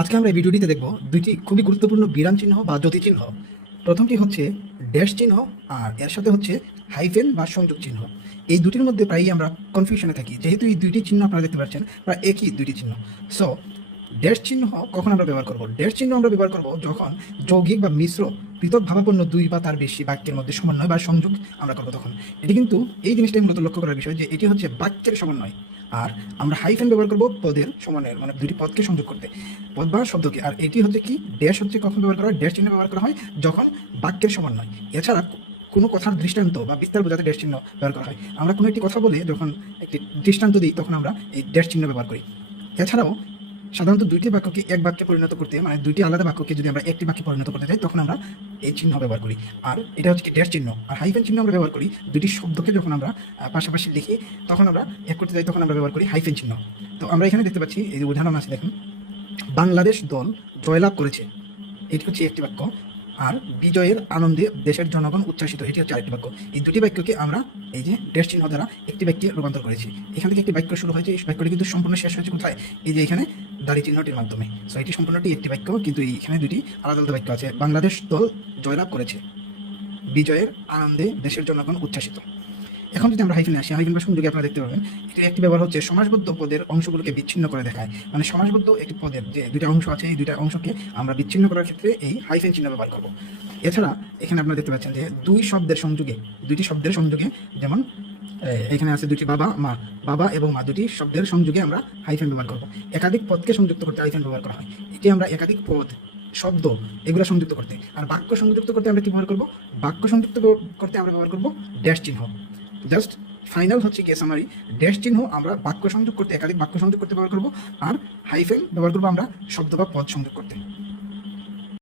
আজকে আমরা এই ভিডিওটিতে দেখব দুইটি খুবই গুরুত্বপূর্ণ বিরাম চিহ্ন বা জ্যোতি চিহ্ন। প্রথমটি হচ্ছে ড্যাশ চিহ্ন আর এর সাথে হচ্ছে হাইফেন বা সংযোগ চিহ্ন। এই দুটির মধ্যে প্রায়ই আমরা কনফিউশনে থাকি, যেহেতু এই দুইটি চিহ্ন আপনারা দেখতে পাচ্ছেন, প্রায় একই দুইটি চিহ্ন। সো ড্যাশ চিহ্ন কখন আমরা ব্যবহার করব? ড্যাশ চিহ্ন আমরা ব্যবহার করব যখন যৌগিক বা মিশ্র পৃথক ভাবাপন্ন দুই বা তার বেশি বাক্যের মধ্যে সমন্বয় বা সংযোগ আমরা করব তখন। এটি কিন্তু এই জিনিসটাই মূলত লক্ষ্য করার বিষয় যে এটি হচ্ছে বাক্যের সমন্বয়। আর আমরা হাইফেন ব্যবহার করব পদের সমানের মানে দুটি পদকে সংযোগ করতে। পদ বা শব্দকে, আর এটি হচ্ছে কি ড্যাশ হচ্ছে কখন ব্যবহার করা হয়? ড্যাশ চিহ্ন ব্যবহার করা হয় যখন বাক্যের সমান নয়। এছাড়া কোনো কথার দৃষ্টান্ত বা বিস্তার বোঝাতে ড্যাশ চিহ্ন ব্যবহার করা হয়। আমরা কোনো একটি কথা বলে যখন একটি দৃষ্টান্ত দিই, তখন আমরা এই ড্যাশ চিহ্ন ব্যবহার করি। এছাড়াও সাধারণত দুইটি বাক্যকে এক বাক্যে পরিণত করতে মানে দুইটি আলাদা বাক্যকে যদি আমরা একটি বাক্যে পরিণত করতে চাই তখন আমরা এই চিহ্ন ব্যবহার করি। আর এটা হচ্ছে ড্যাশ চিহ্ন। আর হাইফেন চিহ্ন আমরা ব্যবহার করি দুটি শব্দকে যখন আমরা পাশাপাশি লিখি, তখন আমরা এক করতে যাই, তখন আমরা ব্যবহার করি হাইফেন চিহ্ন। তো আমরা এখানে দেখতে পাচ্ছি, এই যে উদাহরণ আছে, দেখুন। বাংলাদেশ দল জয়লাভ করেছে। এটি হচ্ছে একটি বাক্য। আর বিজয়ের আনন্দে দেশের জনগণ উচ্ছ্বাসিত। এটি হচ্ছে আরেকটি বাক্য। এই দুটি বাক্যকে আমরা এই যে ড্যাশ চিহ্ন দ্বারা একটি বাক্যে রূপান্তর করেছি। এখান থেকে একটি বাক্য শুরু হয়েছে, এই বাক্যটি কিন্তু সম্পূর্ণ শেষ হয়েছে কোথায়? এই যে এখানে দাড়ি চিহ্নটির মাধ্যমে। সো এটি সম্পূর্ণটি একটি বাক্য, কিন্তু এখানে দুটি আলাদা আলাদা বাক্য আছে। বাংলাদেশ দল জয়লাভ করেছে। বিজয়ের আনন্দে দেশের জনগণ উচ্ছ্বাসিত। এখন যদি আমরা হাইফেনে আসি, হাইফেন বা সংযোগে আপনারা দেখতে পাবেন এটির একটি ব্যবহার হচ্ছে সমাসবদ্ধ পদের অংশগুলোকে বিচ্ছিন্ন করে দেখায়। মানে সমাসবদ্ধ একটি পদের যে দুইটা অংশ আছে, এই দুইটা অংশকে আমরা বিচ্ছিন্ন করার ক্ষেত্রে এই হাইফেন চিহ্ন ব্যবহার করব। এছাড়া এখানে আপনারা দেখতে পাচ্ছেন যে দুই শব্দের সংযোগে, দুইটি শব্দের সংযোগে যেমন এখানে আছে দুটি বাবা, মা। বাবা এবং মা দুটি শব্দের সংযোগে আমরা হাইফেন ব্যবহার করব। একাধিক পদকে সংযুক্ত করতে হাইফেন ব্যবহার করা হয়। এটি আমরা একাধিক পদ, শব্দ এগুলো সংযুক্ত করতে। আর বাক্য সংযুক্ত করতে আমরা কি ব্যবহার করব? বাক্য সংযুক্ত করতে আমরা ব্যবহার করব ড্যাশ চিহ্ন। জাস্ট ফাইনাল হচ্ছে কি সামারি ড্যাশ চিহ্ন আমরা বাক্য সংযোগ করতে একাধিক বাক্য সংযোগ করতে ব্যবহার করব। আর হাইফেন ব্যবহার করব আমরা শব্দ বা পদ সংযোগ করতে।